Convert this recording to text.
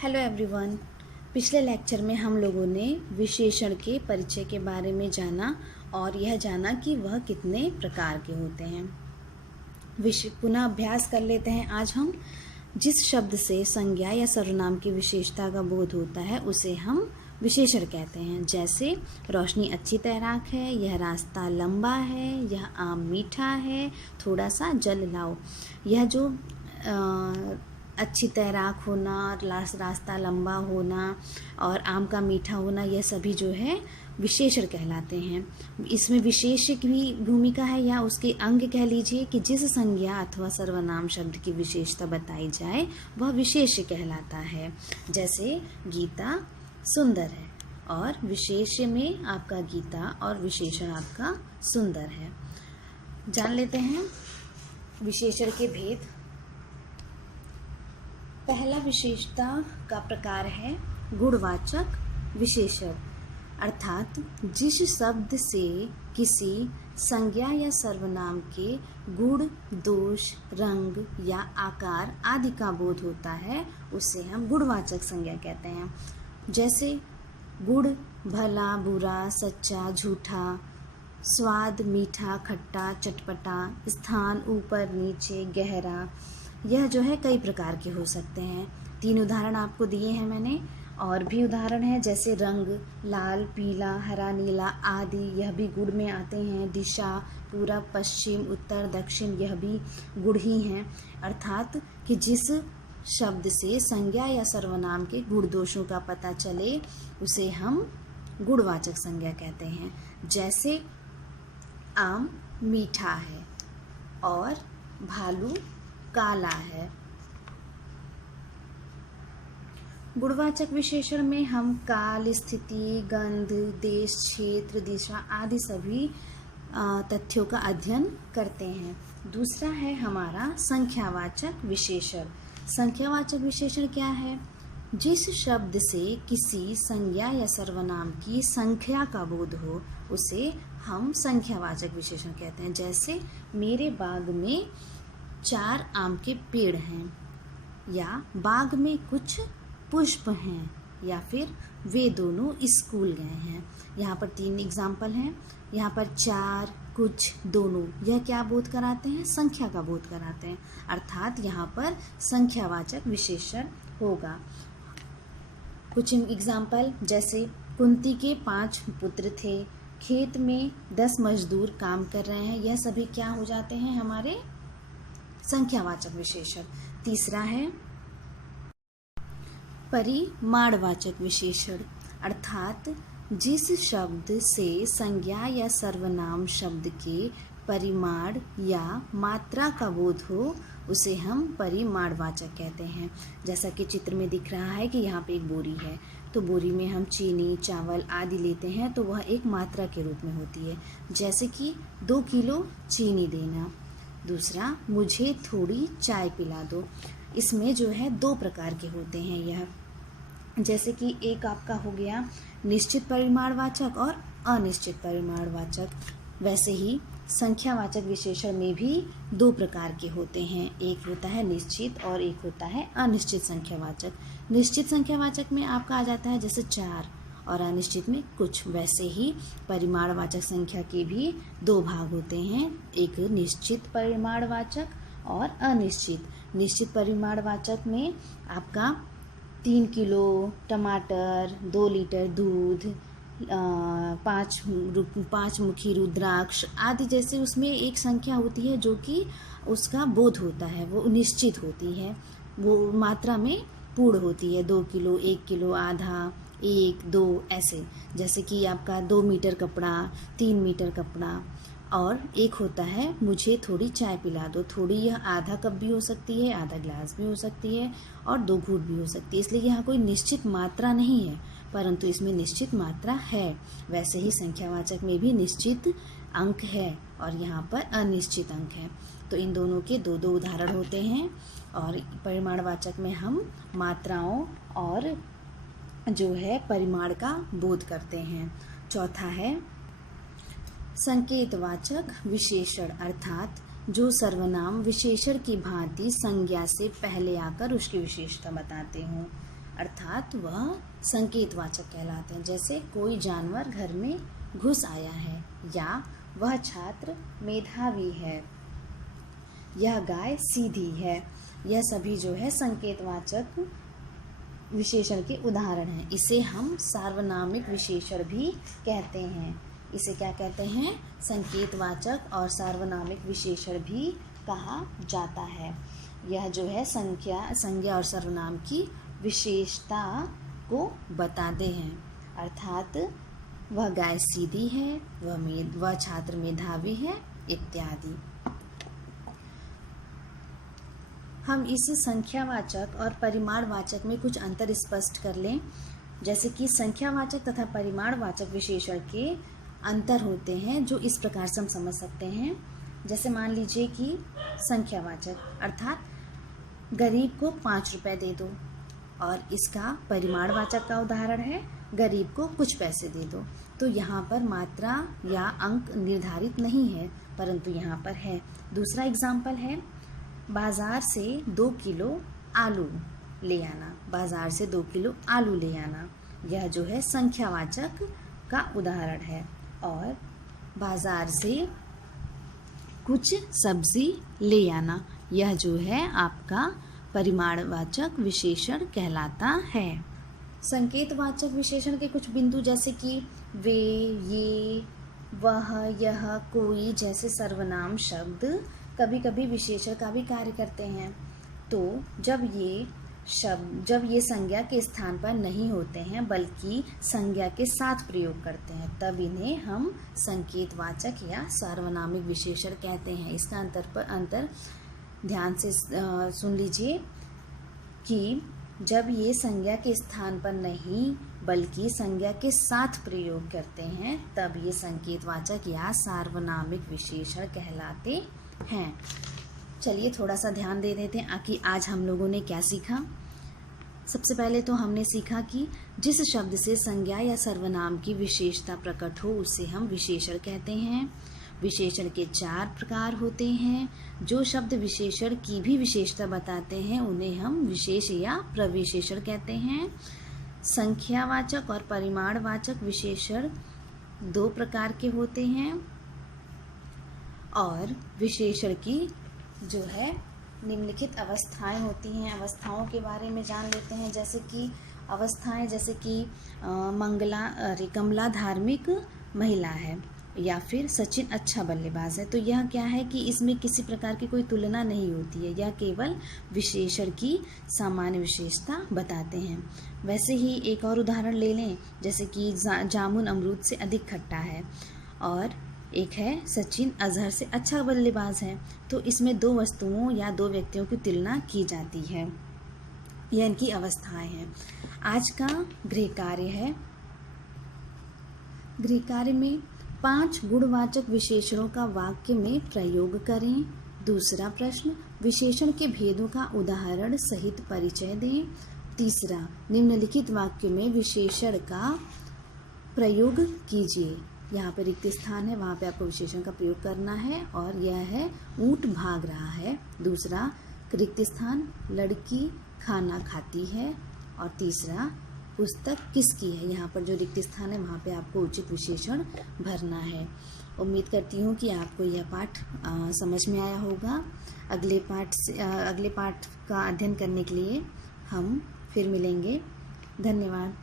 Hello everyone. पिछले lecture में हम लोगों ने विशेषण के परिचय के बारे में जाना और यह जाना कि वह कितने प्रकार के होते हैं। पुनः अभ्यास कर लेते हैं। आज हम जिस शब्द से संज्ञा या सर्वनाम की विशेषता का बोध होता है उसे हम विशेषण कहते हैं। जैसे रोशनी अच्छी तैराक है, यह रास्ता लंबा है, यह आम मीठा है, थोड़ा सा जल लाओ। यह जो अच्छी तैराक होना, रास्ता लंबा होना और आम का मीठा होना, यह सभी जो है विशेषण कहलाते हैं। इसमें विशेष की भूमिका है या उसके अंग कह लीजिए कि जिस संज्ञा अथवा सर्वनाम शब्द की विशेषता बताई जाए वह विशेष कहलाता है। जैसे गीता सुंदर है और विशेष में आपका गीता और विशेषण आपका सुंदर है। जान लेते हैं विशेषण के भेद। पहला विशेषता का प्रकार है गुणवाचक विशेषण, अर्थात जिस शब्द से किसी संज्ञा या सर्वनाम के गुण, दोष, रंग या आकार आदि का बोध होता है उसे हम गुणवाचक संज्ञा कहते हैं। जैसे गुण भला, बुरा, सच्चा, झूठा, स्वाद मीठा, खट्टा, चटपटा, स्थान ऊपर नीचे, गहरा। यह जो है कई प्रकार के हो सकते हैं। 3 उदाहरण आपको दिए हैं मैंने, और भी उदाहरण है जैसे रंग लाल, पीला, हरा, नीला आदि, यह भी गुण में आते हैं। दिशा पूरब, पश्चिम, उत्तर, दक्षिण, यह भी गुण ही हैं। अर्थात कि जिस शब्द से संज्ञा या सर्वनाम के गुण दोषों का पता चले उसे हम गुणवाचक संज्ञा कहते हैं। जैसे आम मीठा है और भालू काला है। गुणवाचक विशेषण में हम काल, स्थिति, गंध, देश, क्षेत्र, दिशा आदि सभी तथ्यों का अध्ययन करते हैं। दूसरा है हमारा संख्यावाचक विशेषण। संख्यावाचक विशेषण क्या है? जिस शब्द से किसी संज्ञा या सर्वनाम की संख्या का बोध हो उसे हम संख्यावाचक विशेषण कहते हैं। जैसे मेरे बाग में 4 आम के पेड़ हैं, या बाग में कुछ पुष्प हैं, या फिर वे दोनों स्कूल गए हैं। यहाँ पर 3 एग्जाम्पल हैं। यहाँ पर 4, कुछ, दोनों, यह क्या बोध कराते हैं? संख्या का बोध कराते हैं। अर्थात यहाँ पर संख्यावाचक विशेषण होगा। कुछ एग्जाम्पल जैसे कुंती के 5 पुत्र थे, खेत में 10 मजदूर काम कर रहे हैं, यह सभी क्या हो जाते हैं? हमारे संख्यावाचक विशेषण। तीसरा है परिमाणवाचक विशेषण, अर्थात जिस शब्द से संज्ञा या सर्वनाम शब्द के परिमाण या मात्रा का बोध हो उसे हम परिमाणवाचक कहते हैं। जैसा कि चित्र में दिख रहा है कि यहाँ पे एक बोरी है, तो बोरी में हम चीनी, चावल आदि लेते हैं तो वह एक मात्रा के रूप में होती है। जैसे कि 2 किलो चीनी देना। दूसरा, मुझे थोड़ी चाय पिला दो। इसमें जो है 2 प्रकार के होते हैं यह। जैसे कि एक आपका हो गया निश्चित परिमाणवाचक और अनिश्चित परिमाणवाचक। वैसे ही संख्यावाचक विशेषण में भी 2 प्रकार के होते हैं। एक होता है निश्चित और एक होता है अनिश्चित संख्यावाचक। निश्चित संख्यावाचक में आपका आ जाता है जैसे 4 और अनिश्चित में कुछ। वैसे ही परिमाणवाचक संख्या के भी 2 भाग होते हैं, एक निश्चित परिमाणवाचक और अनिश्चित। निश्चित परिमाणवाचक में आपका 3 किलो टमाटर, 2 लीटर दूध, 5 मुखी रुद्राक्ष आदि, जैसे उसमें एक संख्या होती है जो कि उसका बोध होता है, वो निश्चित होती है, वो मात्रा में पूर्ण होती है। 2 किलो, 1 किलो, आधा, 1, 2 ऐसे। जैसे कि आपका 2 मीटर कपड़ा, 3 मीटर कपड़ा। और एक होता है मुझे थोड़ी चाय पिला दो। थोड़ी यह आधा कप भी हो सकती है, आधा ग्लास भी हो सकती है और 2 घूंट भी हो सकती है। इसलिए यहाँ कोई निश्चित मात्रा नहीं है, परंतु इसमें निश्चित मात्रा है। वैसे ही संख्यावाचक में भी निश्चित अंक है और यहाँ पर अनिश्चित अंक है। तो इन दोनों के 2-2 उदाहरण होते हैं। और परिमाणवाचक में हम मात्राओं और जो है परिमाण का बोध करते हैं। चौथा है संकेतवाचक विशेषण, अर्थात जो सर्वनाम विशेषण की भांति संज्ञा से पहले आकर उसकी विशेषता बताते हों। अर्थात वह संकेतवाचक कहलाते हैं। जैसे कोई जानवर घर में घुस आया है, या वह छात्र मेधावी है, यह गाय सीधी है। यह सभी जो है संकेतवाचक विशेषण के उदाहरण हैं। इसे हम सार्वनामिक विशेषण भी कहते हैं। इसे क्या कहते हैं? संकेतवाचक और सार्वनामिक विशेषण भी कहा जाता है। यह जो है संज्ञा और सर्वनाम की विशेषता को बताते हैं। अर्थात वह गाय सीधी है, वह छात्र मेधावी है इत्यादि। हम इस संख्यावाचक और परिमाणवाचक में कुछ अंतर स्पष्ट कर लें। जैसे कि संख्यावाचक तथा परिमाणवाचक विशेषण के अंतर होते हैं, जो इस प्रकार से हम समझ सकते हैं। जैसे मान लीजिए कि संख्यावाचक अर्थात गरीब को 5 रुपए दे दो, और इसका परिमाणवाचक का उदाहरण है गरीब को कुछ पैसे दे दो। तो यहाँ पर मात्रा या अंक निर्धारित नहीं है, परंतु यहाँ पर है। दूसरा एग्जाम्पल है बाज़ार से 2 किलो आलू ले आना। बाज़ार से 2 किलो आलू ले आना, यह जो है संख्यावाचक का उदाहरण है। और बाज़ार से कुछ सब्ज़ी ले आना, यह जो है आपका परिमाणवाचक विशेषण कहलाता है। संकेतवाचक विशेषण के कुछ बिंदु जैसे कि वे, ये, वह, यह, कोई जैसे सर्वनाम शब्द कभी कभी विशेषण का भी कार्य करते हैं। तो जब ये संज्ञा के स्थान पर नहीं होते हैं बल्कि संज्ञा के साथ प्रयोग करते हैं, तब इन्हें हम संकेतवाचक या सार्वनामिक विशेषण कहते हैं। इसका अंतर ध्यान से सुन लीजिए कि जब ये संज्ञा के स्थान पर नहीं बल्कि संज्ञा के साथ प्रयोग करते हैं, तब ये संकेतवाचक या सार्वनामिक विशेषण कहलाते हैं। चलिए थोड़ा सा ध्यान दे देते हैं कि आज हम लोगों ने क्या सीखा। सबसे पहले तो हमने सीखा कि जिस शब्द से संज्ञा या सर्वनाम की विशेषता प्रकट हो उसे हम विशेषण कहते हैं। विशेषण के 4 प्रकार होते हैं। जो शब्द विशेषण की भी विशेषता बताते हैं उन्हें हम विशेष या प्रविशेषण कहते हैं। संख्यावाचक और परिमाणवाचक विशेषण 2 प्रकार के होते हैं। और विशेषण की जो है निम्नलिखित अवस्थाएं होती हैं। अवस्थाओं के बारे में जान लेते हैं। जैसे कि अवस्थाएं, जैसे कि कमला धार्मिक महिला है, या फिर सचिन अच्छा बल्लेबाज है। तो यह क्या है कि इसमें किसी प्रकार की कोई तुलना नहीं होती है, यह केवल विशेषण की सामान्य विशेषता बताते हैं। वैसे ही एक और उदाहरण ले लें, जैसे कि जामुन अमरूद से अधिक खट्टा है, और एक है सचिन अजहर से अच्छा बल्लेबाज है। तो इसमें 2 वस्तुओं या 2 व्यक्तियों की तुलना की जाती है। यह इनकी अवस्थाएं हैं। आज का गृह कार्य है। गृह कार्य में 5 गुणवाचक विशेषणों का वाक्य में प्रयोग करें। दूसरा प्रश्न, विशेषण के भेदों का उदाहरण सहित परिचय दें। तीसरा, निम्नलिखित वाक्य में विशेषण का प्रयोग कीजिए। यहाँ पर रिक्त स्थान है, वहाँ पे आपको विशेषण का प्रयोग करना है। और यह है ऊंट भाग रहा है। दूसरा रिक्त स्थान, लड़की खाना खाती है। और तीसरा, पुस्तक किसकी है। यहाँ पर जो रिक्त स्थान है वहाँ पे आपको उचित विशेषण भरना है। उम्मीद करती हूँ कि आपको यह पाठ समझ में आया होगा। अगले पाठ का अध्ययन करने के लिए हम फिर मिलेंगे। धन्यवाद।